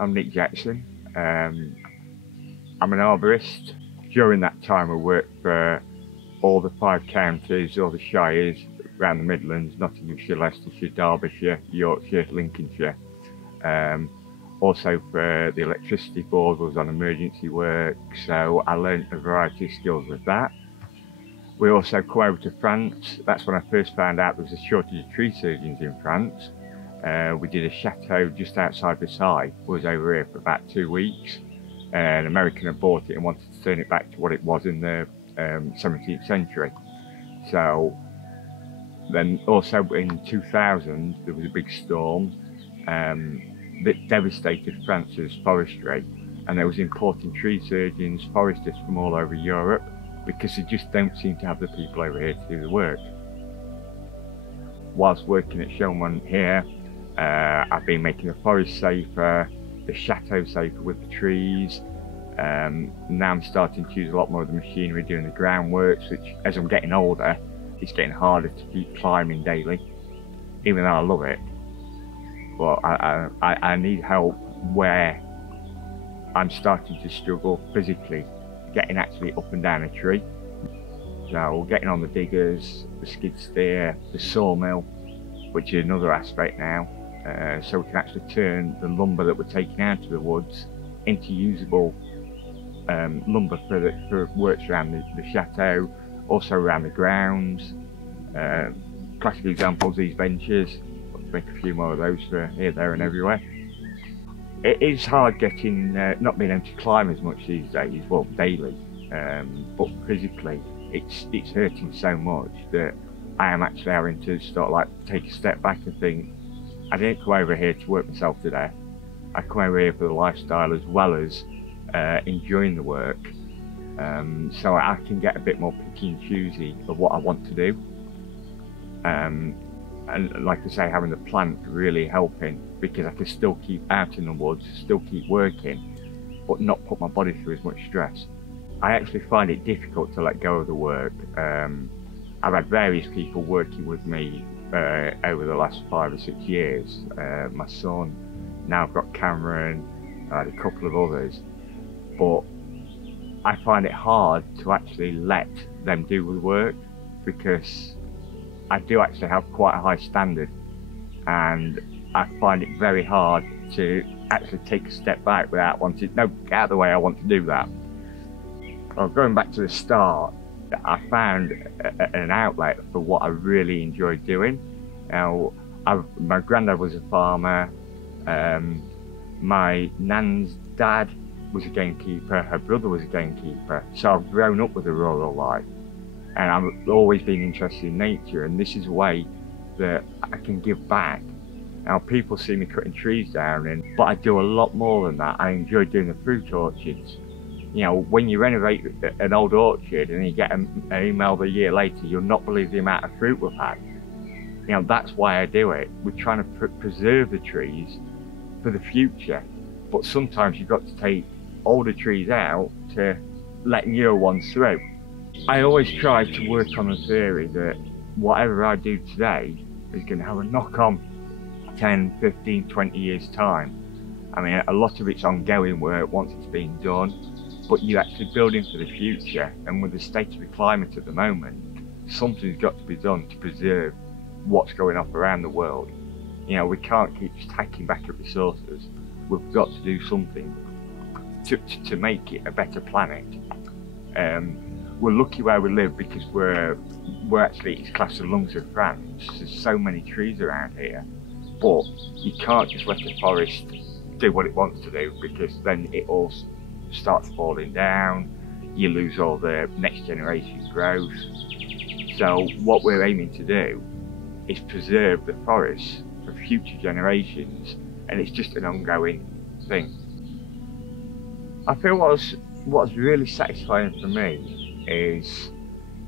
I'm Nick Jackson. I'm an arborist. During that time I worked for all the 5 counties, all the shires around the Midlands, Nottinghamshire, Leicestershire, Derbyshire, Yorkshire, Lincolnshire. Also for the electricity board, was on emergency work, so I learned a variety of skills with that. We also come over to France. That's when I first found out there was a shortage of tree surgeons in France. We did a chateau just outside Versailles. We was over here for about 2 weeks. An American had bought it and wanted to turn it back to what it was in the 17th century. So then also in 2000 there was a big storm that devastated France's forestry, and there was importing tree surgeons, foresters from all over Europe, because they just don't seem to have the people over here to do the work. Whilst working at Chaumont here, I've been making the forest safer, the chateau safer with the trees. Now I'm starting to use a lot more of the machinery doing the groundworks, which as I'm getting older, it's getting harder to keep climbing daily, even though I love it. But I need help where I'm starting to struggle physically, getting actually up and down a tree. So getting on the diggers, the skid steer, the sawmill, which is another aspect now. So we can actually turn the lumber that we're taking out of the woods into usable lumber for works around the chateau, also around the grounds. Classic examples, these benches. Let's make a few more of those for here, there and everywhere. It is hard getting, not being able to climb as much these days, well daily, but physically it's hurting so much that I am actually having to start like take a step back and think, I didn't come over here to work myself to death. I come over here for the lifestyle as well as enjoying the work, so I can get a bit more picky and choosy of what I want to do. And like I say, having the plant really helping, because I can still keep out in the woods, still keep working, but not put my body through as much stress. I actually find it difficult to let go of the work. I've had various people working with me over the last 5 or 6 years. My son, now I've got Cameron, I had a couple of others, but I find it hard to actually let them do the work, because I do actually have quite a high standard, and I find it very hard to actually take a step back without wanting, no, get out of the way, I want to do that. Well, going back to the start, I found an outlet for what I really enjoyed doing. Now, my granddad was a farmer, my nan's dad was a gamekeeper, her brother was a gamekeeper, so I've grown up with a rural life, and I've always been interested in nature, and this is a way that I can give back. Now, people see me cutting trees down, but I do a lot more than that. I enjoy doing the fruit orchards. You know, when you renovate an old orchard and you get an email a year later, you'll not believe the amount of fruit we've had. You know, that's why I do it. We're trying to preserve the trees for the future, but sometimes you've got to take older trees out to let newer ones through. I always try to work on the theory that whatever I do today is going to have a knock-on 10, 15, 20 years time. I mean, a lot of it's ongoing work once it's been done, but you're actually building for the future, and with the state of the climate at the moment, something's got to be done to preserve what's going on around the world. You know, we can't keep just hacking back at resources. We've got to do something to make it a better planet. We're lucky where we live, because we're actually, it's classed as lungs of France. There's so many trees around here, but you can't just let the forest do what it wants to do, because then it all starts falling down, you lose all the next generation growth. So what we're aiming to do is preserve the forests for future generations, and it's just an ongoing thing. I feel what's really satisfying for me is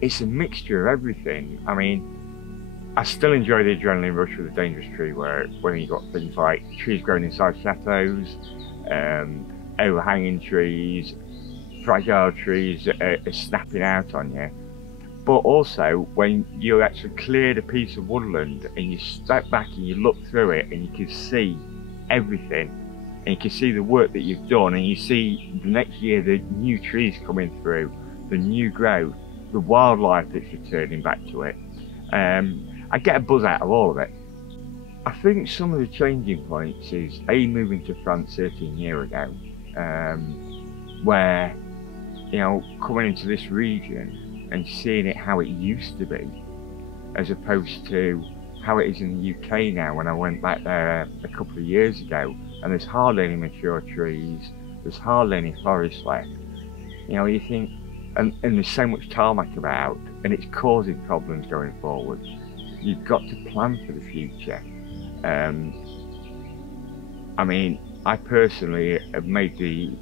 it's a mixture of everything. I mean, I still enjoy the adrenaline rush with the dangerous tree work, when you've got things like trees growing inside chateaus, overhanging trees, fragile trees that are snapping out on you. But also when you actually cleared a piece of woodland and you step back and you look through it and you can see everything, and you can see the work that you've done, and you see the next year the new trees coming through, the new growth, the wildlife that's returning back to it. I get a buzz out of all of it. I think some of the changing points is moving to France 13 years ago, where, you know, coming into this region and seeing it how it used to be, as opposed to how it is in the UK now. When I went back there a couple of years ago, and there's hardly any mature trees, there's hardly any forest left. You know, you think, and there's so much tarmac about, and it's causing problems going forward. You've got to plan for the future. I mean, I personally have made the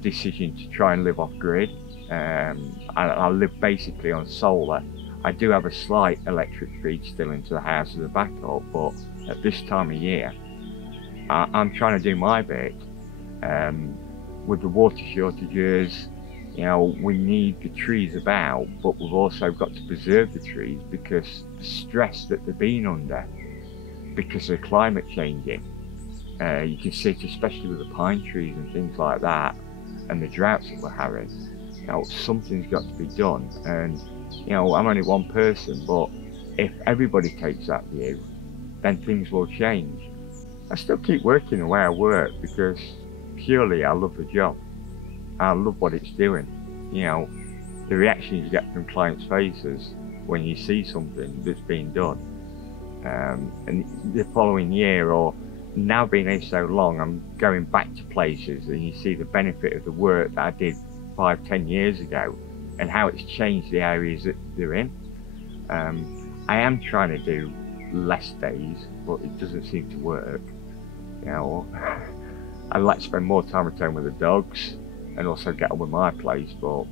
decision to try and live off grid. I live basically on solar. I do have a slight electric feed still into the house as a backup, but at this time of year, I'm trying to do my bit. With the water shortages, you know, we need the trees about, but we've also got to preserve the trees because the stress that they're being under because of climate changing. You can see it especially with the pine trees and things like that, and the droughts that we're having. You know, something's got to be done, and you know, I'm only one person, but if everybody takes that view, then things will change. I still keep working the way I work because purely I love the job. I love what it's doing. You know, the reactions you get from clients' faces when you see something that's being done. And the following year, or now being here so long, I'm going back to places and you see the benefit of the work that I did 5-10 years ago and how it's changed the areas that they're in. I am trying to do less days, but it doesn't seem to work. You know, I'd like to spend more time at home with the dogs and also get on with my place, but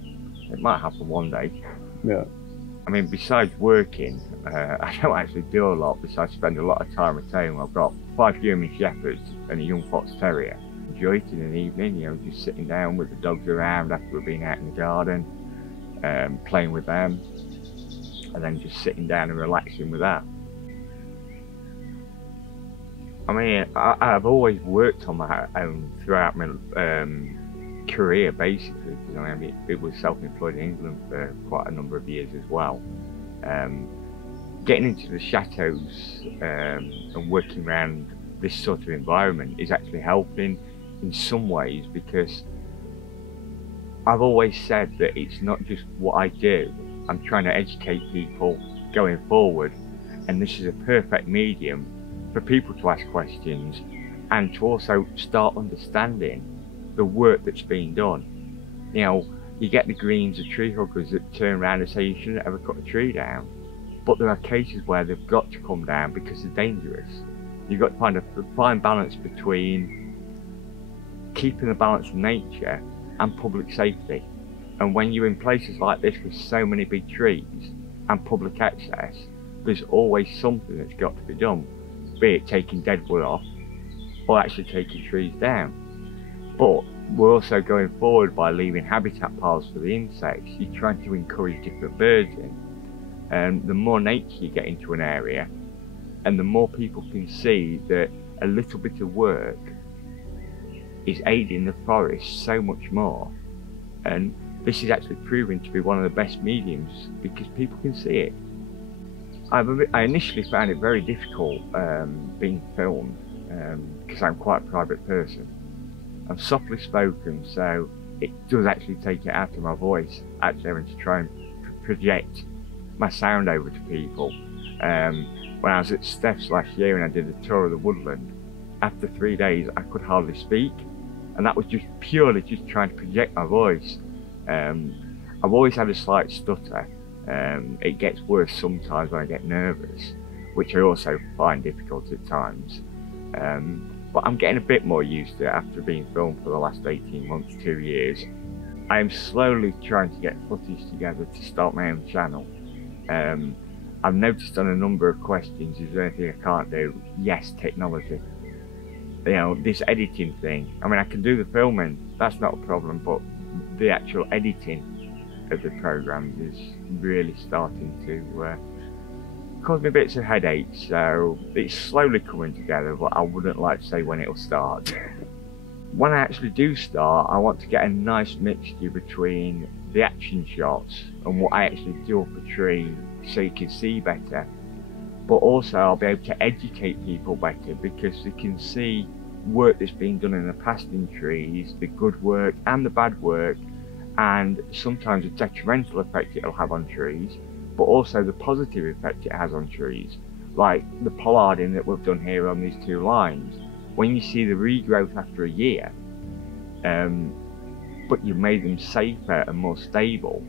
it might happen one day. Yeah. I mean, besides working, I don't actually do a lot besides spend a lot of time at home. I've got 5 German Shepherds and a young Fox Terrier. Enjoy it in an evening, you know, just sitting down with the dogs around after we've been out in the garden, playing with them, and then just sitting down and relaxing with that. I mean, I've always worked on my own throughout my career, basically. You know, I mean, it was self-employed in England for quite a number of years as well. Getting into the chateaus and working around this sort of environment is actually helping in some ways, because I've always said that it's not just what I do. I'm trying to educate people going forward, and this is a perfect medium for people to ask questions and to also start understanding the work that's being done. You know, you get the Greens, the tree huggers that turn around and say you shouldn't ever cut a tree down, but there are cases where they've got to come down because they're dangerous. You've got to find a fine balance between keeping the balance of nature and public safety. And when you're in places like this with so many big trees and public access, there's always something that's got to be done, be it taking dead wood off or actually taking trees down. But we're also going forward by leaving habitat piles for the insects. You're trying to encourage different birds in. And the more nature you get into an area, and the more people can see that a little bit of work is aiding the forest so much more. And this is actually proving to be one of the best mediums because people can see it. I initially found it very difficult being filmed because I'm quite a private person. I'm softly spoken, so it does actually take it out of my voice, actually having to try and project my sound over to people. When I was at Steph's last year and I did a tour of the woodland, after 3 days I could hardly speak, and that was just purely just trying to project my voice. I've always had a slight stutter. It gets worse sometimes when I get nervous, which I also find difficult at times. But I'm getting a bit more used to it after being filmed for the last 18 months, 2 years. I am slowly trying to get footage together to start my own channel. I've noticed on a number of questions, is there anything I can't do? Yes, technology. You know, this editing thing, I mean, I can do the filming, that's not a problem, but the actual editing of the programs is really starting to cause me bits of headaches. So it's slowly coming together, but I wouldn't like to say when it'll start. when I actually do start, I want to get a nice mixture between the action shots and what I actually do up a tree so you can see better, but also I'll be able to educate people better because they can see work that's been done in the past in trees, the good work and the bad work, and sometimes the detrimental effect it'll have on trees, but also the positive effect it has on trees, like the pollarding that we've done here on these two lines. When you see the regrowth after a year, but you've made them safer and more stable,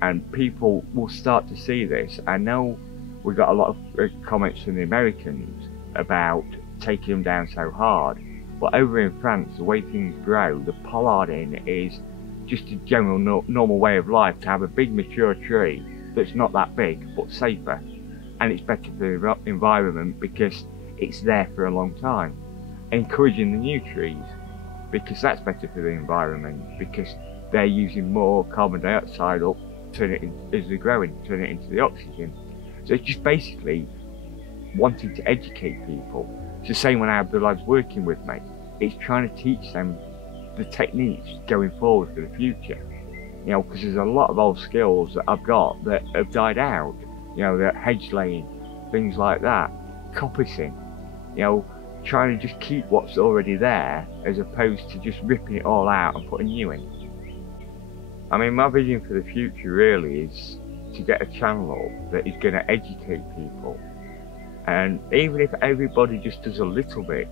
and people will start to see this. I know we got a lot of comments from the Americans about taking them down so hard, but over in France, the way things grow, the pollarding is just a general normal way of life, to have a big mature tree that's not that big but safer, and it's better for the environment because it's there for a long time. Encouraging the new trees, because that's better for the environment, because they're using more carbon dioxide up, turn it in, as they're growing, turn it into the oxygen. So it's just basically wanting to educate people. It's the same when I have the lads working with me. It's trying to teach them the techniques going forward for the future. You know, because there's a lot of old skills that I've got that have died out. You know, the hedge laying, things like that, coppicing. You know, trying to just keep what's already there as opposed to just ripping it all out and putting new in. I mean, my vision for the future really is to get a channel up that is going to educate people, and even if everybody just does a little bit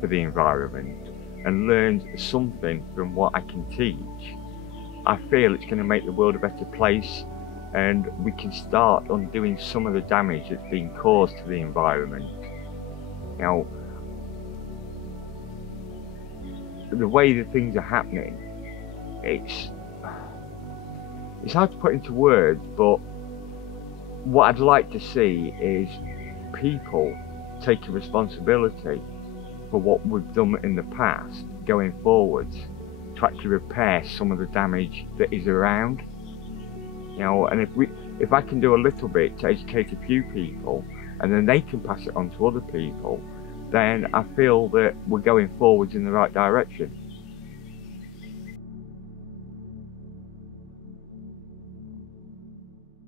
for the environment and learns something from what I can teach, I feel it's going to make the world a better place, and we can start undoing some of the damage that's been caused to the environment. You know, the way that things are happening, it's hard to put into words, but what I'd like to see is people taking responsibility for what we've done in the past going forwards, to actually repair some of the damage that is around. You know, and if I can do a little bit to educate a few people, and then they can pass it on to other people, then I feel that we're going forwards in the right direction.